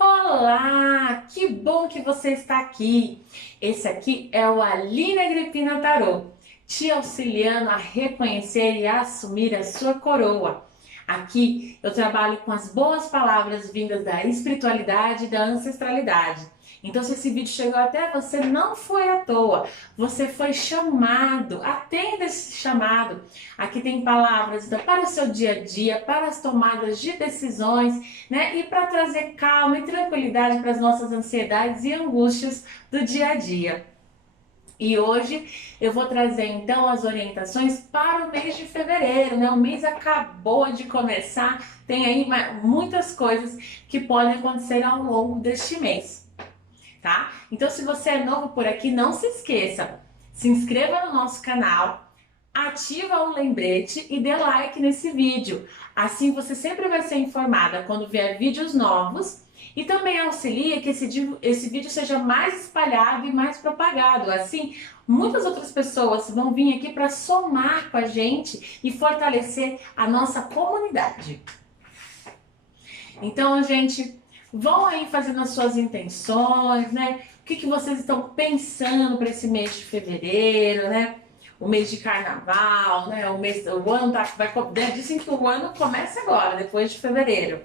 Olá, que bom que você está aqui. Esse aqui é o Aline Agripina Tarô, te auxiliando a reconhecer e assumir a sua coroa. Aqui eu trabalho com as boas palavras vindas da espiritualidade e da ancestralidade. Então, se esse vídeo chegou até você, não foi à toa. Você foi chamado, atenda esse chamado. Aqui tem palavras então, para o seu dia a dia, para as tomadas de decisões, né? E para trazer calma e tranquilidade para as nossas ansiedades e angústias do dia a dia. E hoje eu vou trazer então as orientações para o mês de fevereiro, né? O mês acabou de começar, tem aí muitas coisas que podem acontecer ao longo deste mês, tá? Então, se você é novo por aqui, não se esqueça, se inscreva no nosso canal, ativa o lembrete e dê like nesse vídeo. Assim você sempre vai ser informada quando vier vídeos novos e também auxilia que esse vídeo seja mais espalhado e mais propagado. Assim, muitas outras pessoas vão vir aqui para somar com a gente e fortalecer a nossa comunidade. Então, gente, vão aí fazendo as suas intenções, né? O que vocês estão pensando para esse mês de fevereiro, né? O mês de carnaval, né? O ano dizem que o ano começa agora, depois de fevereiro.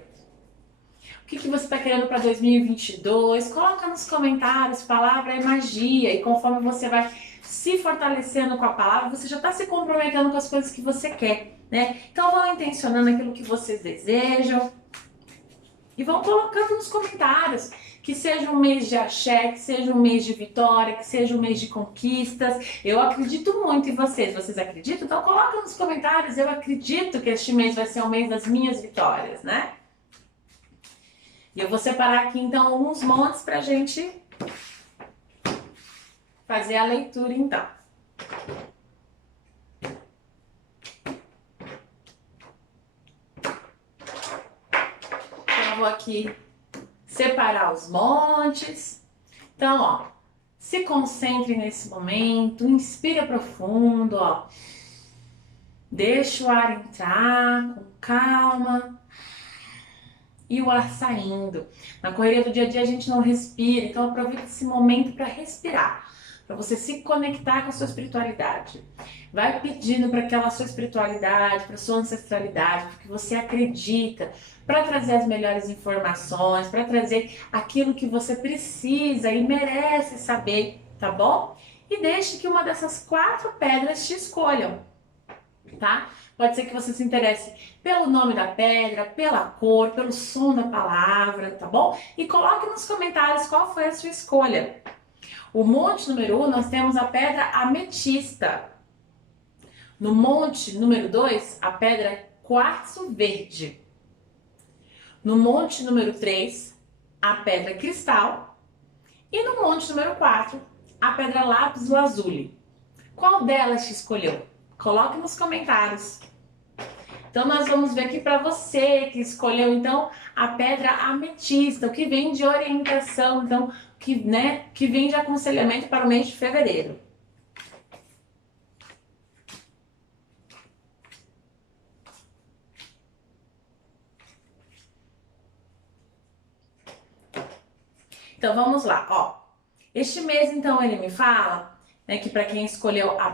O que você está querendo para 2022? Coloca nos comentários, palavra é magia, e conforme você vai se fortalecendo com a palavra, você já está se comprometendo com as coisas que você quer, né? Então vão intencionando aquilo que vocês desejam e vão colocando nos comentários. Que seja um mês de axé, que seja um mês de vitória, que seja um mês de conquistas. Eu acredito muito em vocês. Vocês acreditam? Então coloca nos comentários. Eu acredito que este mês vai ser o mês das minhas vitórias, né? E eu vou separar aqui então alguns montes pra gente fazer a leitura então. Então eu vou aqui separar os montes. Então, ó, se concentre nesse momento, inspira profundo, ó. Deixa o ar entrar com calma e o ar saindo. Na correria do dia a dia a gente não respira, então aproveita esse momento para respirar, para você se conectar com a sua espiritualidade. Vai pedindo para aquela sua espiritualidade, para sua ancestralidade, porque você acredita, para trazer as melhores informações, para trazer aquilo que você precisa e merece saber, tá bom? E deixe que uma dessas 4 pedras te escolham, tá? Pode ser que você se interesse pelo nome da pedra, pela cor, pelo som da palavra, tá bom? E coloque nos comentários qual foi a sua escolha. O monte número 1, nós temos a pedra ametista. No monte número 2, a pedra quartzo verde. No monte número 3, a pedra cristal. E no monte número 4, a pedra lápis lazuli. Qual delas te escolheu? Coloque nos comentários. Então nós vamos ver aqui para você que escolheu então a pedra ametista, o que vem de orientação, então que vem de aconselhamento para o mês de fevereiro. Então vamos lá, ó. Este mês então ele me fala, né, que para quem escolheu a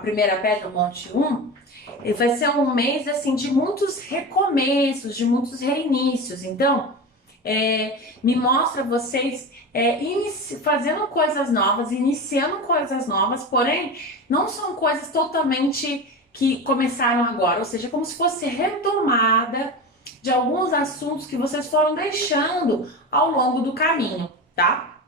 primeira pedra, o Monte 1, ele vai ser um mês assim de muitos recomeços, de muitos reinícios. Então, me mostra vocês fazendo coisas novas, iniciando coisas novas, porém não são coisas totalmente que começaram agora, ou seja, como se fosse retomada de alguns assuntos que vocês foram deixando ao longo do caminho, tá?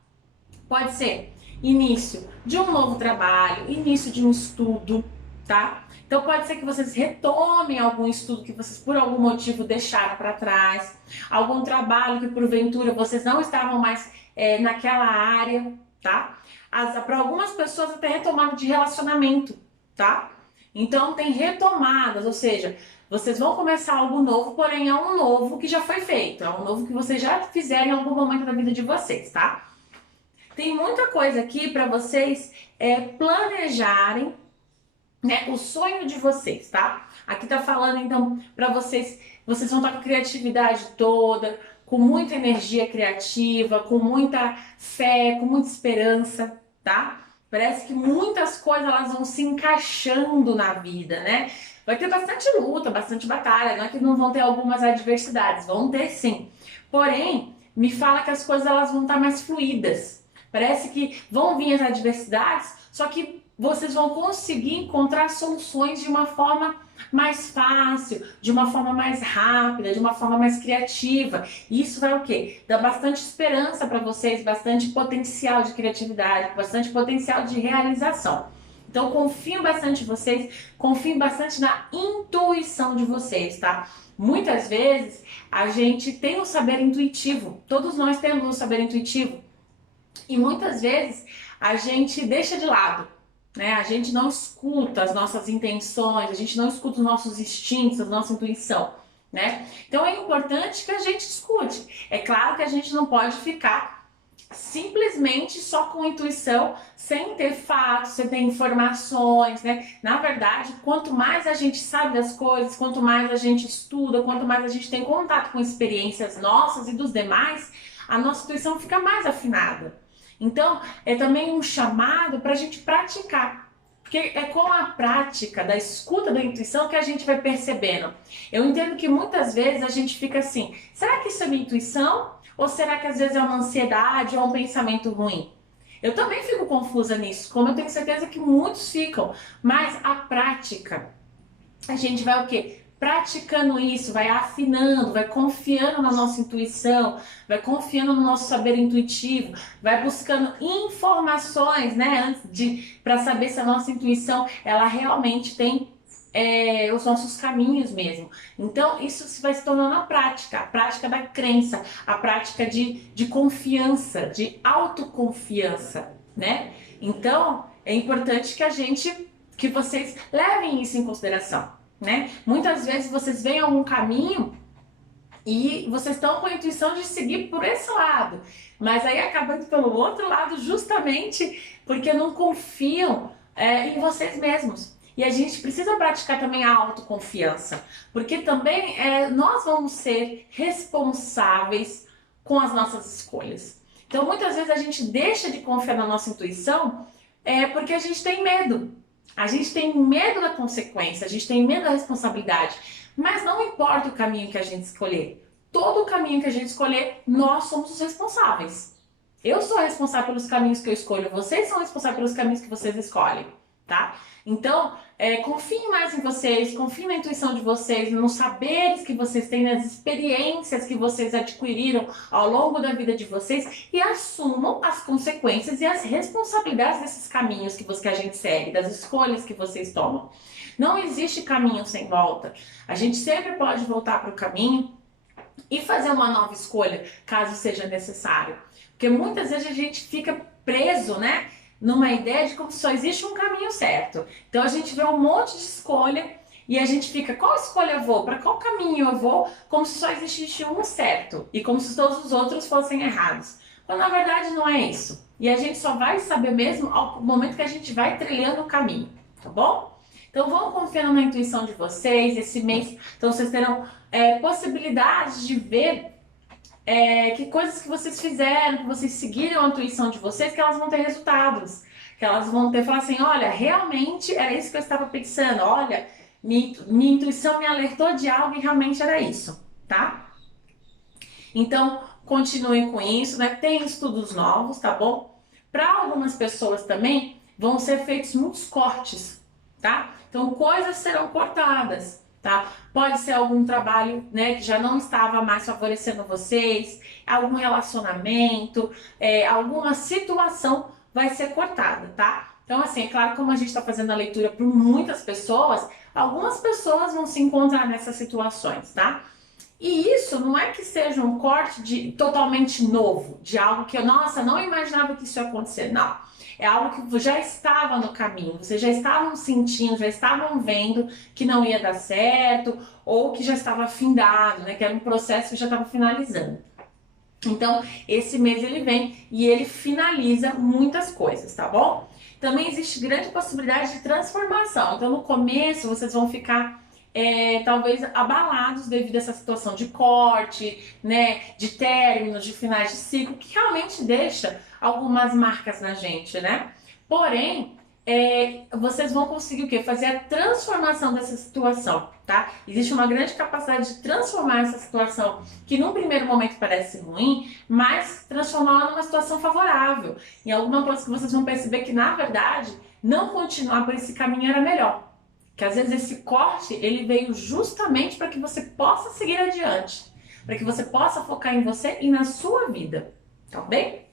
Pode ser início de um novo trabalho, início de um estudo, tá? Então pode ser que vocês retomem algum estudo que vocês por algum motivo deixaram para trás, algum trabalho que porventura vocês não estavam mais naquela área, tá? Para algumas pessoas até retomada de relacionamento, tá? Então tem retomadas, ou seja, vocês vão começar algo novo, porém é um novo que já foi feito, é um novo que vocês já fizeram em algum momento da vida de vocês, tá? Tem muita coisa aqui para vocês planejarem, né, o sonho de vocês, tá? Aqui tá falando então para vocês vão estar com a criatividade toda, com muita energia criativa, com muita fé, com muita esperança, tá? Parece que muitas coisas elas vão se encaixando na vida, né? Vai ter bastante luta, bastante batalha, não é que não vão ter algumas adversidades, vão ter sim. Porém, me fala que as coisas elas vão estar mais fluídas. Parece que vão vir as adversidades, só que vocês vão conseguir encontrar soluções de uma forma mais fácil, de uma forma mais rápida, de uma forma mais criativa. E isso vai o quê? Dar bastante esperança para vocês, bastante potencial de criatividade, bastante potencial de realização. Então confio bastante em vocês, confio bastante na intuição de vocês, tá? Muitas vezes a gente tem um saber intuitivo, todos nós temos um saber intuitivo, e muitas vezes a gente deixa de lado, né? A gente não escuta as nossas intenções, a gente não escuta os nossos instintos, a nossa intuição, né? Então é importante que a gente escute. É claro que a gente não pode ficar simplesmente só com intuição, sem ter fatos, sem ter informações, né? Na verdade, quanto mais a gente sabe das coisas, quanto mais a gente estuda, quanto mais a gente tem contato com experiências nossas e dos demais, a nossa intuição fica mais afinada. Então, é também um chamado para a gente praticar. Porque é com a prática da escuta da intuição que a gente vai percebendo. Eu entendo que muitas vezes a gente fica assim, será que isso é minha intuição? Ou será que às vezes é uma ansiedade ou um pensamento ruim? Eu também fico confusa nisso, como eu tenho certeza que muitos ficam. Mas a prática, a gente vai o quê? Praticando isso, vai afinando, vai confiando na nossa intuição, vai confiando no nosso saber intuitivo, vai buscando informações, né, antes de para saber se a nossa intuição ela realmente tem os nossos caminhos mesmo. Então isso vai se tornando a prática da crença, a prática de confiança, de autoconfiança, né? Então é importante que vocês levem isso em consideração. Né? Muitas vezes vocês veem algum caminho e vocês estão com a intuição de seguir por esse lado, mas aí acaba indo pelo outro lado justamente porque não confiam em vocês mesmos. E a gente precisa praticar também a autoconfiança, porque também nós vamos ser responsáveis com as nossas escolhas. Então muitas vezes a gente deixa de confiar na nossa intuição porque a gente tem medo. A gente tem medo da consequência, a gente tem medo da responsabilidade, mas não importa o caminho que a gente escolher. Todo o caminho que a gente escolher, nós somos os responsáveis. Eu sou responsável pelos caminhos que eu escolho, vocês são responsáveis pelos caminhos que vocês escolhem, tá? Então, confiem mais em vocês, confiem na intuição de vocês, nos saberes que vocês têm, nas experiências que vocês adquiriram ao longo da vida de vocês e assumam as consequências e as responsabilidades desses caminhos que a gente segue, das escolhas que vocês tomam. Não existe caminho sem volta. A gente sempre pode voltar para o caminho e fazer uma nova escolha, caso seja necessário. Porque muitas vezes a gente fica preso, né? Numa ideia de como só existe um caminho certo. Então a gente vê um monte de escolha e a gente fica, qual escolha eu vou? Para qual caminho eu vou? Como se só existisse um certo e como se todos os outros fossem errados. Quando na verdade não é isso. E a gente só vai saber mesmo ao momento que a gente vai trilhando o caminho, tá bom? Então vão confiando na intuição de vocês esse mês. Então vocês terão possibilidades de ver que coisas que vocês fizeram, que vocês seguiram a intuição de vocês, que elas vão ter resultados. Que elas vão ter, falar assim, olha, realmente era isso que eu estava pensando. Olha, minha intuição me alertou de algo e realmente era isso, tá? Então, continuem com isso, né? Tem estudos novos, tá bom? Para algumas pessoas também, vão ser feitos muitos cortes, tá? Então, coisas serão cortadas. Tá? Pode ser algum trabalho, né, que já não estava mais favorecendo vocês, algum relacionamento, alguma situação vai ser cortada, tá? Então, assim, é claro que como a gente está fazendo a leitura para muitas pessoas, algumas pessoas vão se encontrar nessas situações, tá? E isso não é que seja um corte totalmente novo, de algo que eu, nossa, não imaginava que isso ia acontecer, não. É algo que já estava no caminho, vocês já estavam sentindo, já estavam vendo que não ia dar certo, ou que já estava findado, né? Que era um processo que já estava finalizando. Então, esse mês ele vem e ele finaliza muitas coisas, tá bom? Também existe grande possibilidade de transformação. Então, no começo, vocês vão ficar talvez abalados devido a essa situação de corte, né, de términos, de finais de ciclo, que realmente deixa algumas marcas na gente, né? Porém, vocês vão conseguir o quê? Fazer a transformação dessa situação, tá? Existe uma grande capacidade de transformar essa situação que num primeiro momento parece ruim, mas transformá-la numa situação favorável. Em alguma coisa que vocês vão perceber que, na verdade, não continuar por esse caminho era melhor. Que às vezes esse corte, ele veio justamente para que você possa seguir adiante, para que você possa focar em você e na sua vida, tá bem?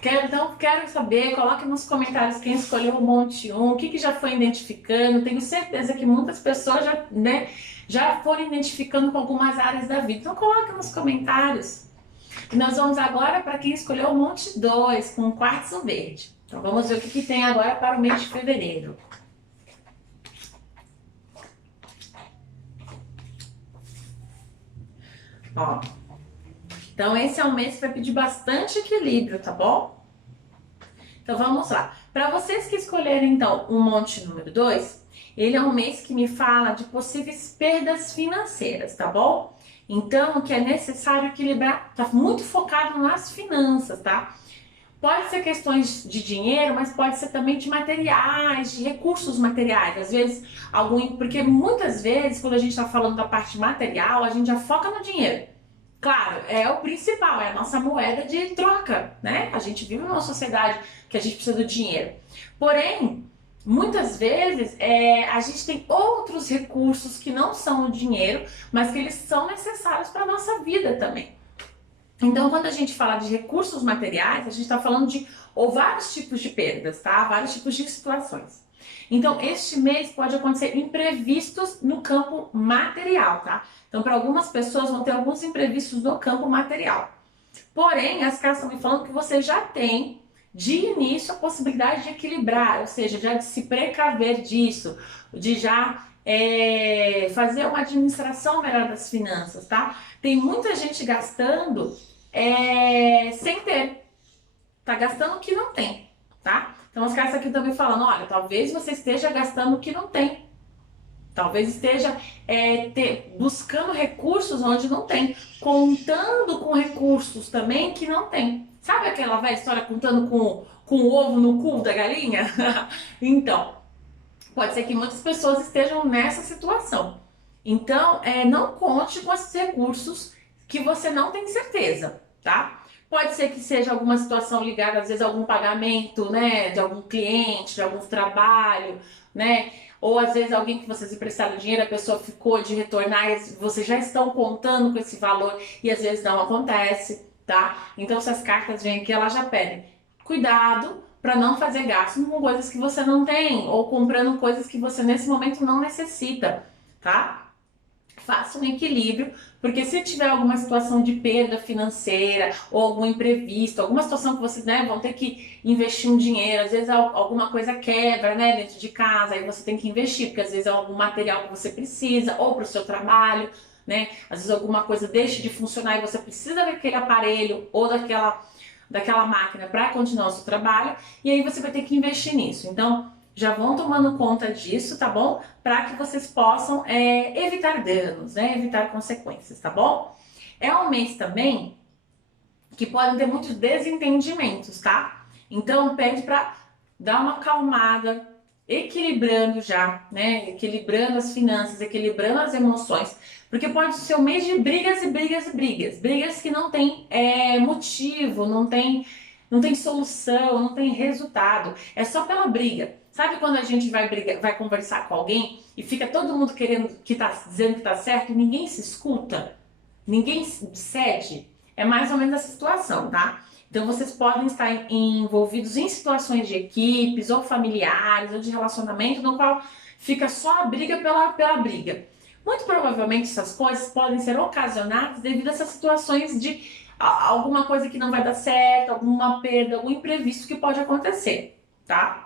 Quero saber, coloque nos comentários quem escolheu o Monte 1, o que já foi identificando. Tenho certeza que muitas pessoas já foram identificando com algumas áreas da vida. Então coloque nos comentários. E nós vamos agora para quem escolheu o Monte 2, com quartzo verde. Então vamos ver o que tem agora para o mês de fevereiro. Ó, então esse é um mês que vai pedir bastante equilíbrio, tá bom? Então vamos lá. Para vocês que escolherem então o monte número 2, ele é um mês que me fala de possíveis perdas financeiras, tá bom? Então, o que é necessário equilibrar, tá muito focado nas finanças, tá? Pode ser questões de dinheiro, mas pode ser também de materiais, de recursos materiais. Às vezes, porque muitas vezes, quando a gente está falando da parte material, a gente já foca no dinheiro. Claro, é o principal, é a nossa moeda de troca, né? A gente vive numa sociedade que a gente precisa do dinheiro. Porém, muitas vezes a gente tem outros recursos que não são o dinheiro, mas que eles são necessários para a nossa vida também. Então, quando a gente fala de recursos materiais, a gente está falando de vários tipos de perdas, tá? Vários tipos de situações. Então, este mês pode acontecer imprevistos no campo material, tá? Então, para algumas pessoas vão ter alguns imprevistos no campo material. Porém, as cartas estão me falando que você já tem, de início, a possibilidade de equilibrar, ou seja, já de se precaver disso, de já fazer uma administração melhor das finanças, tá? Tem muita gente gastando sem ter, tá gastando o que não tem, tá? Então as cartas aqui também falando, olha, talvez você esteja gastando o que não tem. Talvez esteja buscando recursos onde não tem, contando com recursos também que não tem. Sabe aquela velha história contando com o ovo no cu da galinha? Então, pode ser que muitas pessoas estejam nessa situação. Então, não conte com esses recursos que você não tem certeza, tá? Pode ser que seja alguma situação ligada, às vezes, a algum pagamento, né, de algum cliente, de algum trabalho, né? Ou às vezes alguém que vocês emprestaram dinheiro, a pessoa ficou de retornar e vocês já estão contando com esse valor e às vezes não acontece, tá? Então, se as cartas vêm aqui, elas já pedem cuidado para não fazer gasto com coisas que você não tem ou comprando coisas que você nesse momento não necessita, tá? Faça um equilíbrio, porque se tiver alguma situação de perda financeira ou algum imprevisto, alguma situação que vocês vão ter que investir um dinheiro, às vezes alguma coisa quebra dentro de casa, aí você tem que investir, porque às vezes é algum material que você precisa ou para o seu trabalho, né? Às vezes alguma coisa deixa de funcionar e você precisa daquele aparelho ou daquela máquina para continuar o seu trabalho, e aí você vai ter que investir nisso. Então, já vão tomando conta disso, tá bom? Para que vocês possam evitar danos, né? Evitar consequências, tá bom? É um mês também que podem ter muitos desentendimentos, tá? Então, pede para dar uma acalmada, equilibrando já, né? Equilibrando as finanças, equilibrando as emoções, porque pode ser um mês de brigas e brigas e brigas. Brigas que não tem motivo, não tem solução, não tem resultado. É só pela briga. Sabe quando a gente vai conversar com alguém e fica todo mundo dizendo que tá certo e ninguém se escuta? Ninguém cede? É mais ou menos essa situação, tá? Então vocês podem estar envolvidos em situações de equipes ou familiares ou de relacionamento no qual fica só a briga pela briga. Muito provavelmente essas coisas podem ser ocasionadas devido a essas situações de alguma coisa que não vai dar certo, alguma perda, algum imprevisto que pode acontecer, tá?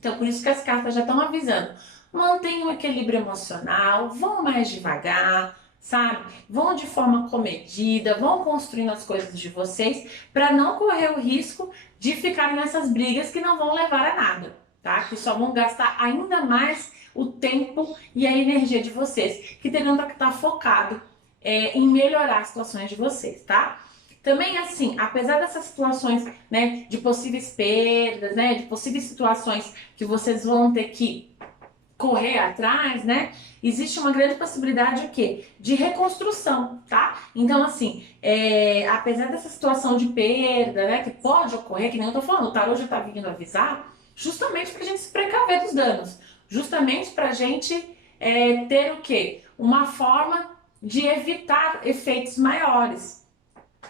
Então, por isso que as cartas já estão avisando. Mantenham o equilíbrio emocional, vão mais devagar, sabe? Vão de forma comedida, vão construindo as coisas de vocês para não correr o risco de ficar nessas brigas que não vão levar a nada, tá? Que só vão gastar ainda mais o tempo e a energia de vocês, que teriam que estar focado em melhorar as situações de vocês, tá? Também assim, apesar dessas situações, né, de possíveis perdas, né, de possíveis situações que vocês vão ter que correr atrás, né? Existe uma grande possibilidade o quê? De reconstrução, tá? Então, assim, apesar dessa situação de perda, né, que pode ocorrer, que nem eu tô falando, o tarô já tá vindo avisar, justamente pra gente se precaver dos danos, justamente pra gente ter o quê? Uma forma de evitar efeitos maiores.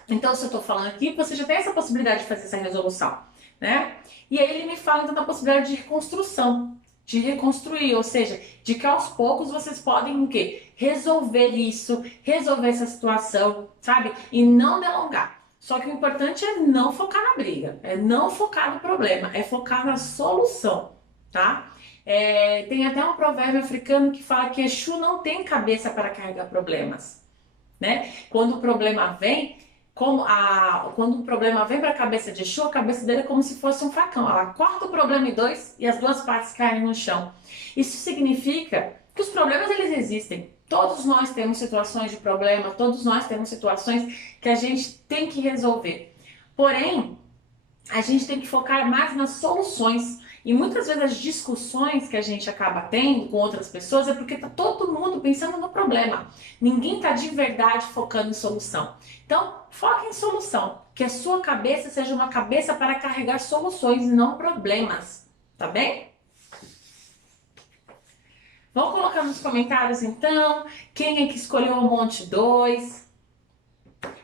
Então, se eu tô falando aqui, você já tem essa possibilidade de fazer essa resolução, né? E aí ele me fala então da possibilidade de reconstrução, de reconstruir, ou seja, de que aos poucos vocês podem o quê? Resolver isso, resolver essa situação, sabe? E não delongar. Só que o importante é não focar na briga, é não focar no problema, é focar na solução, tá? Tem até um provérbio africano que fala que Exu não tem cabeça para carregar problemas, né? Quando o problema vem, quando o problema vem para a cabeça de Exu, a cabeça dele é como se fosse um facão. Ela corta o problema em dois e as duas partes caem no chão. Isso significa que os problemas eles existem. Todos nós temos situações de problema, todos nós temos situações que a gente tem que resolver. Porém, a gente tem que focar mais nas soluções. E muitas vezes as discussões que a gente acaba tendo com outras pessoas é porque tá todo mundo pensando no problema. Ninguém tá de verdade focando em solução. Então, foque em solução. Que a sua cabeça seja uma cabeça para carregar soluções e não problemas. Tá bem? Vamos colocar nos comentários então quem é que escolheu o Monte 2.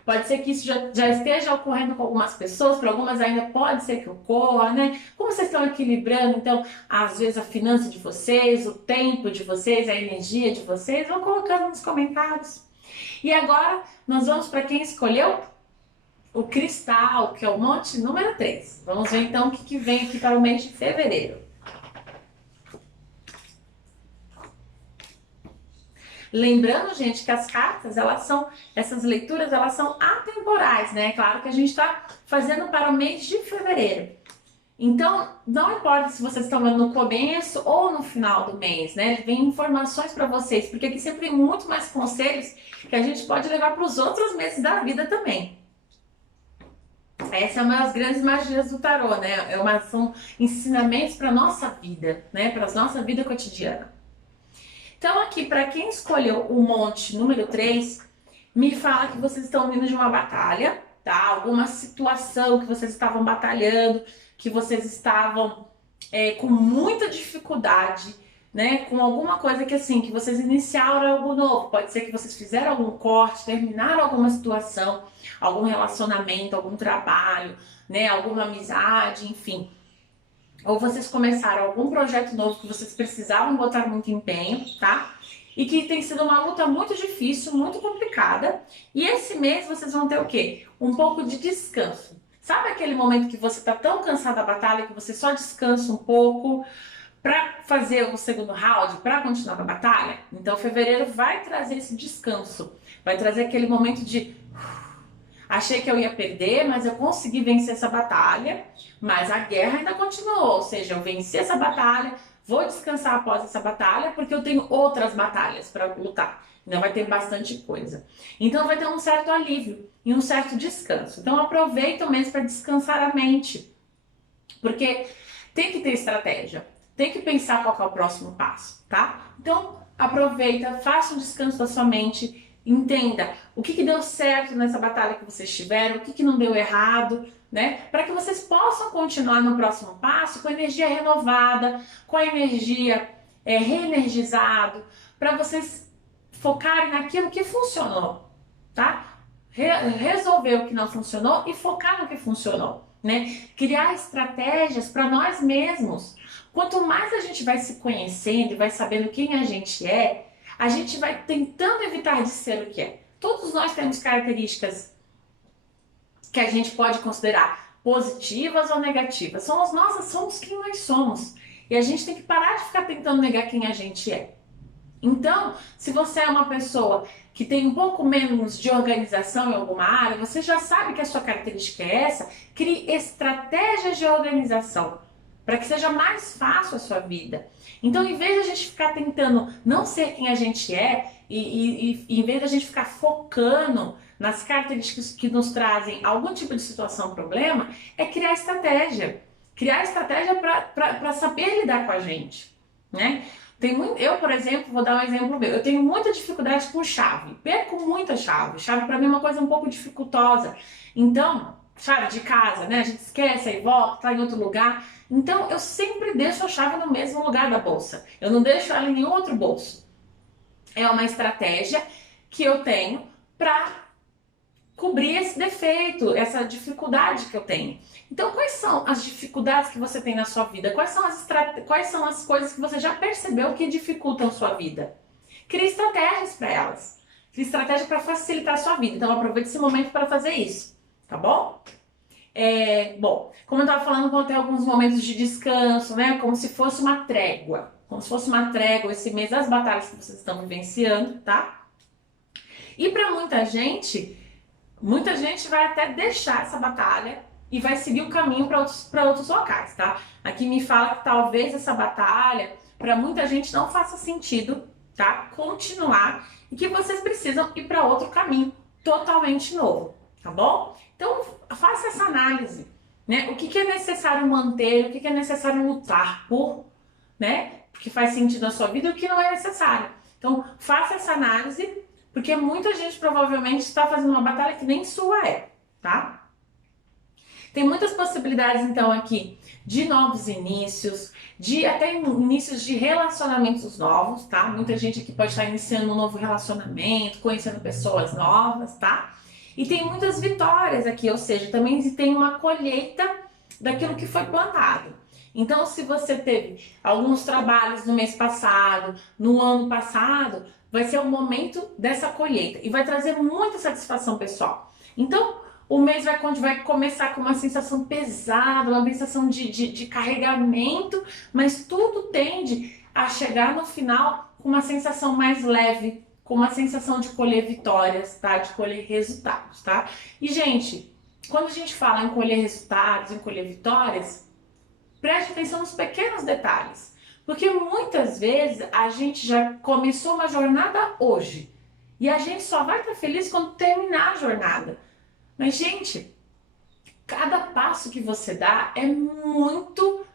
Pode ser que isso já esteja ocorrendo com algumas pessoas, para algumas ainda pode ser que ocorra, né? Como vocês estão equilibrando, então, às vezes a finança de vocês, o tempo de vocês, a energia de vocês, vão colocando nos comentários. E agora, nós vamos para quem escolheu o cristal, que é o monte número 3. Vamos ver então o que vem aqui para o mês de fevereiro. Lembrando, gente, que as cartas, essas leituras, elas são atemporais, né? Claro que a gente está fazendo para o mês de fevereiro. Então, não importa se vocês estão vendo no começo ou no final do mês, né? Vem informações para vocês, porque aqui sempre tem muito mais conselhos que a gente pode levar para os outros meses da vida também. Essa é uma das grandes magias do tarô, né? São ensinamentos para nossa vida, né? Para a nossa vida cotidiana. Então aqui, para quem escolheu o monte número 3, me fala que vocês estão vindo de uma batalha, tá? Alguma situação que vocês estavam batalhando, que vocês estavam com muita dificuldade, né? Com alguma coisa que assim, que vocês iniciaram algo novo. Pode ser que vocês fizeram algum corte, terminaram alguma situação, algum relacionamento, algum trabalho, né? Alguma amizade, enfim. Ou vocês começaram algum projeto novo que vocês precisavam botar muito empenho, tá? E que tem sido uma luta muito difícil, muito complicada. E esse mês vocês vão ter o quê? Um pouco de descanso. Sabe aquele momento que você tá tão cansado da batalha que você só descansa um pouco para fazer o segundo round, para continuar na batalha? Então fevereiro vai trazer esse descanso. Vai trazer aquele momento de achei que eu ia perder, mas eu consegui vencer essa batalha, mas a guerra ainda continuou, ou seja, eu venci essa batalha, vou descansar após essa batalha, porque eu tenho outras batalhas para lutar. Ainda vai ter bastante coisa. Então vai ter um certo alívio e um certo descanso. Então aproveita o mês para descansar a mente, porque tem que ter estratégia, tem que pensar qual é o próximo passo, tá? Então aproveita, faça um descanso da sua mente. Entenda o que deu certo nessa batalha que vocês tiveram, o que não deu errado, né? Para que vocês possam continuar no próximo passo com a energia renovada, com a energia reenergizado, para vocês focarem naquilo que funcionou, tá? Resolver o que não funcionou e focar no que funcionou, né? Criar estratégias para nós mesmos. Quanto mais a gente vai se conhecendo e vai sabendo quem a gente vai tentando evitar de ser o que é. Todos nós temos características que a gente pode considerar positivas ou negativas. Somos quem nós somos. E a gente tem que parar de ficar tentando negar quem a gente é. Então, se você é uma pessoa que tem um pouco menos de organização em alguma área, você já sabe que a sua característica é essa, crie estratégias de organização. para que seja mais fácil a sua vida. Então, em vez de a gente ficar tentando não ser quem a gente é, e em vez de a gente ficar focando nas características que nos trazem algum tipo de situação, problema, é criar estratégia. Criar estratégia para saber lidar com a gente, né? Eu, por exemplo, vou dar um exemplo meu. Eu tenho muita dificuldade com chave. Perco muita chave. Chave para mim é uma coisa um pouco dificultosa. Então, chave de casa, né? A gente esquece e volta, tá em outro lugar. Então, eu sempre deixo a chave no mesmo lugar da bolsa. Eu não deixo ela em nenhum outro bolso. É uma estratégia que eu tenho para cobrir esse defeito, essa dificuldade que eu tenho. Então, quais são as dificuldades que você tem na sua vida? Quais são as coisas que você já percebeu que dificultam a sua vida? Crie estratégias para elas. Crie estratégia para facilitar a sua vida. Então, aproveite esse momento para fazer isso, tá bom? Bom, como eu estava falando, vão ter alguns momentos de descanso, né? Como se fosse uma trégua. Como se fosse uma trégua esse mês das batalhas que vocês estão vivenciando, tá? E para muita gente vai até deixar essa batalha e vai seguir o caminho para outros locais, tá? Aqui me fala que talvez essa batalha, para muita gente, não faça sentido, tá? Continuar e que vocês precisam ir para outro caminho totalmente novo, tá bom? Então, faça essa análise, né? O que é necessário manter, o que é necessário lutar por, né? Que faz sentido na sua vida e o que não é necessário. Então, faça essa análise, porque muita gente provavelmente está fazendo uma batalha que nem sua é, tá? Tem muitas possibilidades, então, aqui de novos inícios, de até inícios de relacionamentos novos, tá? Muita gente aqui pode estar iniciando um novo relacionamento, conhecendo pessoas novas, tá? E tem muitas vitórias aqui, ou seja, também tem uma colheita daquilo que foi plantado. Então, se você teve alguns trabalhos no mês passado, no ano passado, vai ser o momento dessa colheita e vai trazer muita satisfação pessoal. Então, o mês vai começar com uma sensação pesada, uma sensação de carregamento, mas tudo tende a chegar no final com uma sensação mais leve, com uma sensação de colher vitórias, tá? De colher resultados, tá? E, gente, quando a gente fala em colher resultados, em colher vitórias, preste atenção nos pequenos detalhes. Porque muitas vezes a gente já começou uma jornada hoje e a gente só vai estar feliz quando terminar a jornada. Mas, gente, cada passo que você dá é muito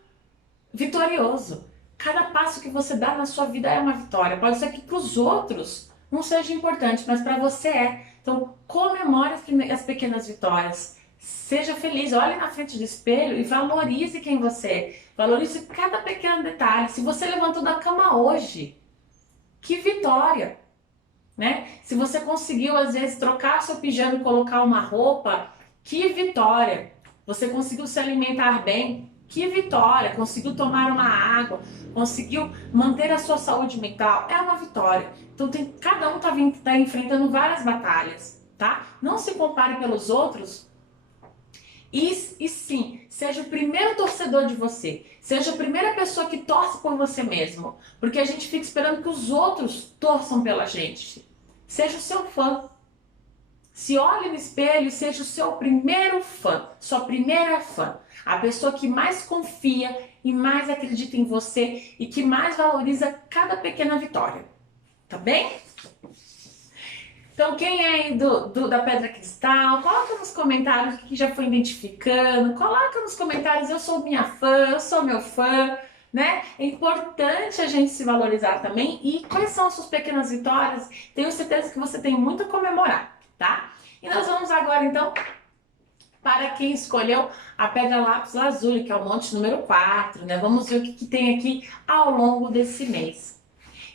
vitorioso. Cada passo que você dá na sua vida é uma vitória. Pode ser que para os outros não seja importante, mas para você é. Então, comemore as pequenas vitórias. Seja feliz, olhe na frente do espelho e valorize quem você é. Valorize cada pequeno detalhe. Se você levantou da cama hoje, que vitória! Né? Se você conseguiu, às vezes, trocar seu pijama e colocar uma roupa, que vitória! Você conseguiu se alimentar bem, que vitória! Conseguiu tomar uma água, conseguiu manter a sua saúde mental, é uma vitória. Então, cada um tá enfrentando várias batalhas, tá? Não se compare pelos outros. E sim, seja o primeiro torcedor de você. Seja a primeira pessoa que torce por você mesmo. Porque a gente fica esperando que os outros torçam pela gente. Seja o seu fã. Se olhe no espelho e seja o seu primeiro fã. Sua primeira fã. A pessoa que mais confia e mais acredita em você e que mais valoriza cada pequena vitória. Tá bem? Então, quem é aí da Pedra Cristal, coloca nos comentários o que já foi identificando, coloca nos comentários, eu sou minha fã, eu sou meu fã, né? É importante a gente se valorizar também. E quais são as suas pequenas vitórias? Tenho certeza que você tem muito a comemorar, tá? E nós vamos agora, então, para quem escolheu a Pedra Lápis Lazuli, que é o monte número 4, né? Vamos ver o que tem aqui ao longo desse mês.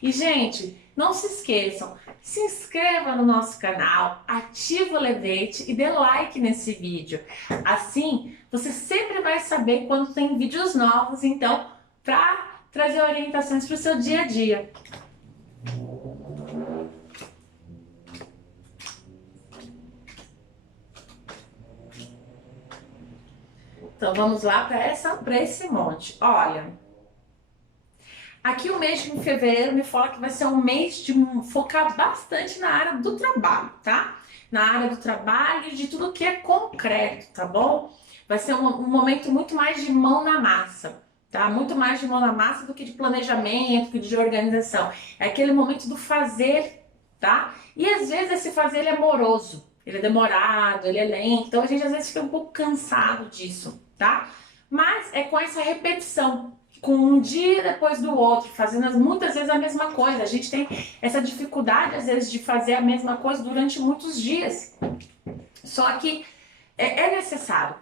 E, gente, não se esqueçam, se inscreva no nosso canal, ativa o lembrete e dê like nesse vídeo. Assim, você sempre vai saber quando tem vídeos novos, então, para trazer orientações para o seu dia a dia. Então, vamos lá para esse monte. Olha, aqui o mês de fevereiro me fala que vai ser um mês de focar bastante na área do trabalho, tá? Na área do trabalho e de tudo que é concreto, tá bom? Vai ser um momento muito mais de mão na massa, tá? Muito mais de mão na massa do que de planejamento, que de organização. É aquele momento do fazer, tá? E às vezes esse fazer ele é moroso, ele é demorado, ele é lento, então a gente às vezes fica um pouco cansado disso, tá? Mas é com essa repetição, com um dia depois do outro, fazendo muitas vezes a mesma coisa. A gente tem essa dificuldade às vezes de fazer a mesma coisa durante muitos dias. Só que é necessário,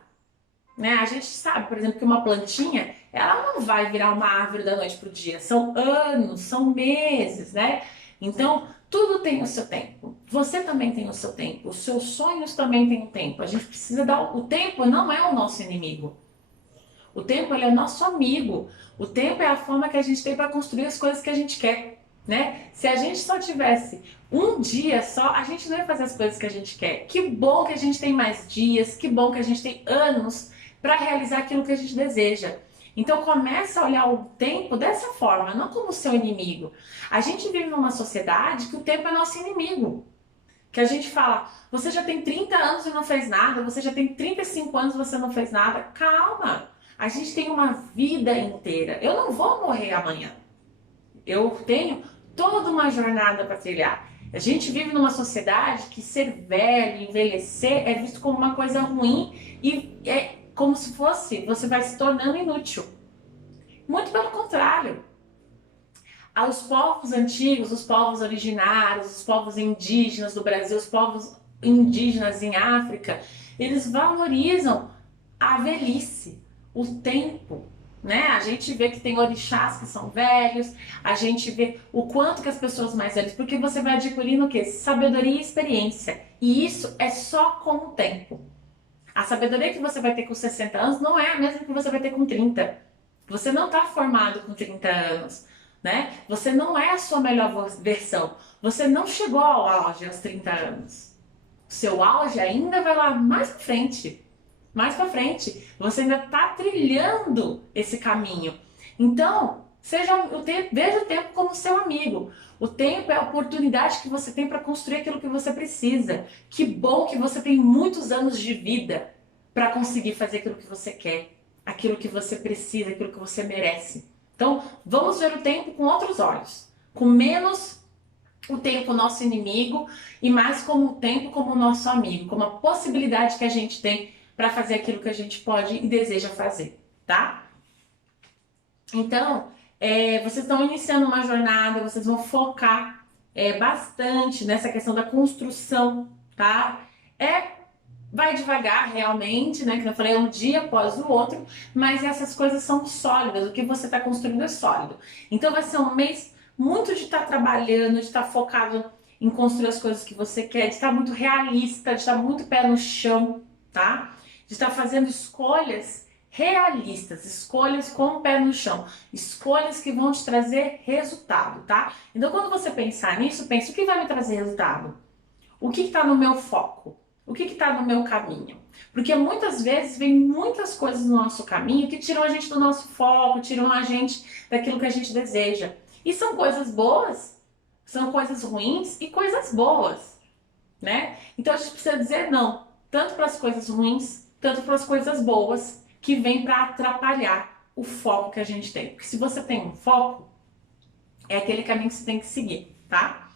né? A gente sabe, por exemplo, que uma plantinha, ela não vai virar uma árvore da noite para o dia. São anos, são meses, né? Então, tudo tem o seu tempo. Você também tem o seu tempo. Os seus sonhos também têm um tempo. A gente precisa dar... O tempo não é o nosso inimigo. O tempo, ele é o nosso amigo. O tempo é a forma que a gente tem para construir as coisas que a gente quer, né? Se a gente só tivesse um dia só, a gente não ia fazer as coisas que a gente quer. Que bom que a gente tem mais dias, que bom que a gente tem anos para realizar aquilo que a gente deseja. Então começa a olhar o tempo dessa forma, não como seu inimigo. A gente vive numa sociedade que o tempo é nosso inimigo. Que a gente fala, você já tem 30 anos e não fez nada, você já tem 35 anos e você não fez nada. Calma, a gente tem uma vida inteira. Eu não vou morrer amanhã. Eu tenho toda uma jornada para trilhar. A gente vive numa sociedade que ser velho, envelhecer é visto como uma coisa ruim e é como se fosse, você vai se tornando inútil. Muito pelo contrário. Os povos antigos, os povos originários, os povos indígenas do Brasil, os povos indígenas em África, eles valorizam a velhice, o tempo, né? A gente vê que tem orixás que são velhos, a gente vê o quanto que as pessoas mais velhas, porque você vai adquirindo o quê? Sabedoria e experiência. E isso é só com o tempo. A sabedoria que você vai ter com 60 anos não é a mesma que você vai ter com 30. Você não está formado com 30 anos, né? Você não é a sua melhor versão. Você não chegou ao auge aos 30 anos. O seu auge ainda vai lá mais pra frente. Mais pra frente. Você ainda está trilhando esse caminho. Então, veja o tempo como seu amigo. O tempo é a oportunidade que você tem para construir aquilo que você precisa. Que bom que você tem muitos anos de vida para conseguir fazer aquilo que você quer, aquilo que você precisa, aquilo que você merece. Então, vamos ver o tempo com outros olhos, com menos o tempo nosso inimigo e mais como o tempo como nosso amigo, como a possibilidade que a gente tem para fazer aquilo que a gente pode e deseja fazer, tá? Então, vocês estão iniciando uma jornada, vocês vão focar bastante nessa questão da construção, tá? Vai devagar realmente, né? Que eu falei, um dia após o outro, mas essas coisas são sólidas, o que você está construindo é sólido. Então vai ser um mês muito de estar trabalhando, de estar focado em construir as coisas que você quer, de estar muito realista, de estar muito pé no chão, tá? De estar fazendo escolhas realistas, escolhas com o pé no chão, escolhas que vão te trazer resultado, tá? Então quando você pensar nisso, pense, o que vai me trazer resultado? O que está no meu foco? O que está no meu caminho? Porque muitas vezes vem muitas coisas no nosso caminho que tiram a gente do nosso foco, tiram a gente daquilo que a gente deseja. E são coisas boas, são coisas ruins e coisas boas, né? Então a gente precisa dizer não, tanto para as coisas ruins, tanto para as coisas boas, que vêm para atrapalhar o foco que a gente tem. Porque se você tem um foco, é aquele caminho que você tem que seguir, tá?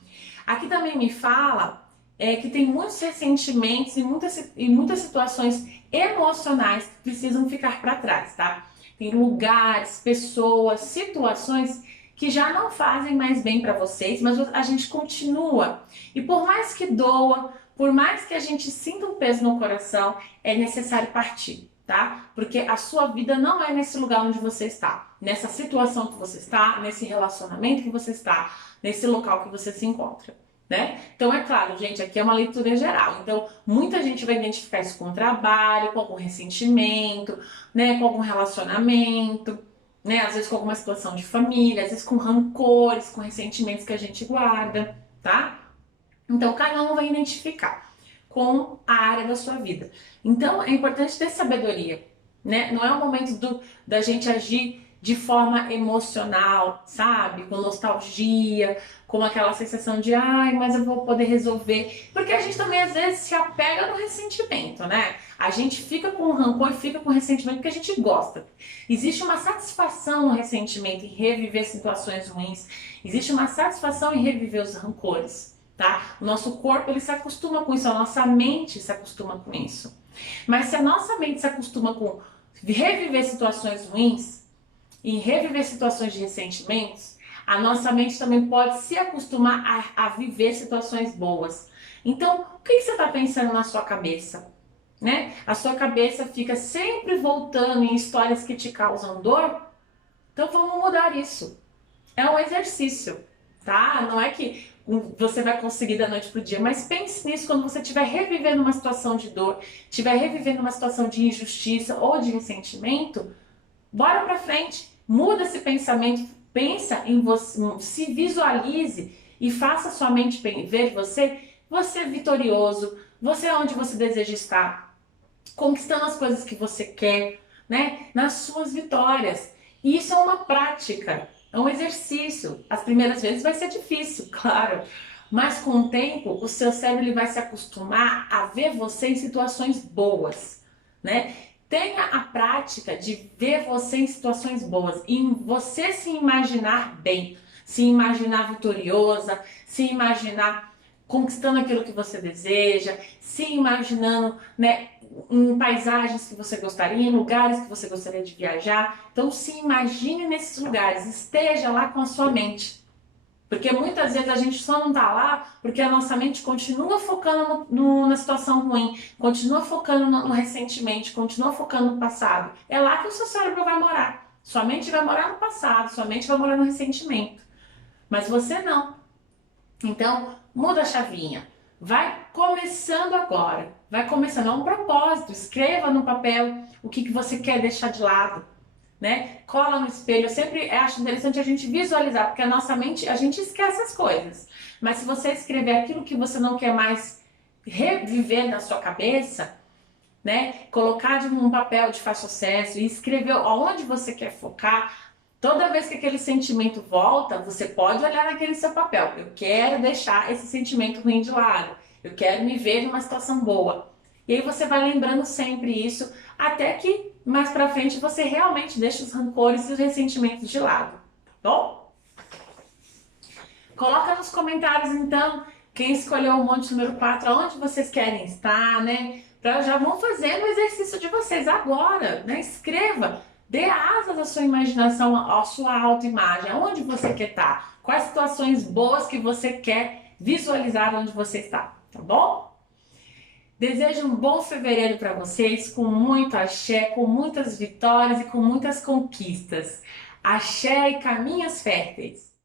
Aqui também me fala que tem muitos ressentimentos e muitas situações emocionais que precisam ficar para trás, tá? Tem lugares, pessoas, situações que já não fazem mais bem para vocês, mas a gente continua. E por mais que doa, por mais que a gente sinta um peso no coração, é necessário partir, tá? Porque a sua vida não é nesse lugar onde você está, nessa situação que você está, nesse relacionamento que você está, nesse local que você se encontra. Né? Então é claro, gente, aqui é uma leitura geral. Então muita gente vai identificar isso com o trabalho, com algum ressentimento, né? Com algum relacionamento, né? Às vezes com alguma situação de família, às vezes com rancores, com ressentimentos que a gente guarda, tá? Então cada um vai identificar com a área da sua vida. Então é importante ter sabedoria, né? Não é o momento da gente agir de forma emocional, sabe? Com nostalgia, com aquela sensação de ai, mas eu vou poder resolver. Porque a gente também às vezes se apega no ressentimento, né? A gente fica com rancor e fica com ressentimento porque a gente gosta. Existe uma satisfação no ressentimento, em reviver situações ruins. Existe uma satisfação em reviver os rancores, tá? O nosso corpo, ele se acostuma com isso, a nossa mente se acostuma com isso. Mas se a nossa mente se acostuma com reviver situações ruins e reviver situações de ressentimentos, a nossa mente também pode se acostumar a viver situações boas. Então, o que você está pensando na sua cabeça? Né? A sua cabeça fica sempre voltando em histórias que te causam dor? Então vamos mudar isso. É um exercício, tá? Não é que você vai conseguir da noite pro dia, mas pense nisso quando você estiver revivendo uma situação de dor, estiver revivendo uma situação de injustiça ou de ressentimento, bora pra frente, muda esse pensamento, pensa em você, se visualize e faça sua mente ver você vitorioso, você é onde você deseja estar, conquistando as coisas que você quer, né? Nas suas vitórias. E isso é uma prática, é um exercício. As primeiras vezes vai ser difícil, claro, mas com o tempo o seu cérebro ele vai se acostumar a ver você em situações boas, né? Tenha a prática de ver você em situações boas, em você se imaginar bem, se imaginar vitoriosa, se imaginar conquistando aquilo que você deseja, se imaginando, né, em paisagens que você gostaria, em lugares que você gostaria de viajar. Então se imagine nesses lugares, esteja lá com a sua mente. Porque muitas vezes a gente só não tá lá porque a nossa mente continua focando na situação ruim, continua focando no ressentimento, continua focando no passado. É lá que o seu cérebro vai morar. Sua mente vai morar no passado, sua mente vai morar no ressentimento. Mas você não. Então, muda a chavinha. Vai começando agora. Vai começando. É um propósito. Escreva no papel o que você quer deixar de lado, né? Cola no espelho. Eu sempre acho interessante a gente visualizar, porque a nossa mente, a gente esquece as coisas. Mas se você escrever aquilo que você não quer mais reviver na sua cabeça, né? Colocar de um papel de fácil acesso e escrever aonde você quer focar. Toda vez que aquele sentimento volta, você pode olhar naquele seu papel. Eu quero deixar esse sentimento ruim de lado. Eu quero me ver numa situação boa. E aí você vai lembrando sempre isso, até que mais pra frente você realmente deixa os rancores e os ressentimentos de lado. Tá bom? Coloca nos comentários então quem escolheu o monte número 4, aonde vocês querem estar, né? Já vão fazendo o exercício de vocês agora, né? Escreva. Dê asas à sua imaginação, à sua autoimagem, aonde você quer estar, quais situações boas que você quer visualizar onde você está, tá bom? Desejo um bom fevereiro para vocês, com muito axé, com muitas vitórias e com muitas conquistas. Axé e caminhos férteis!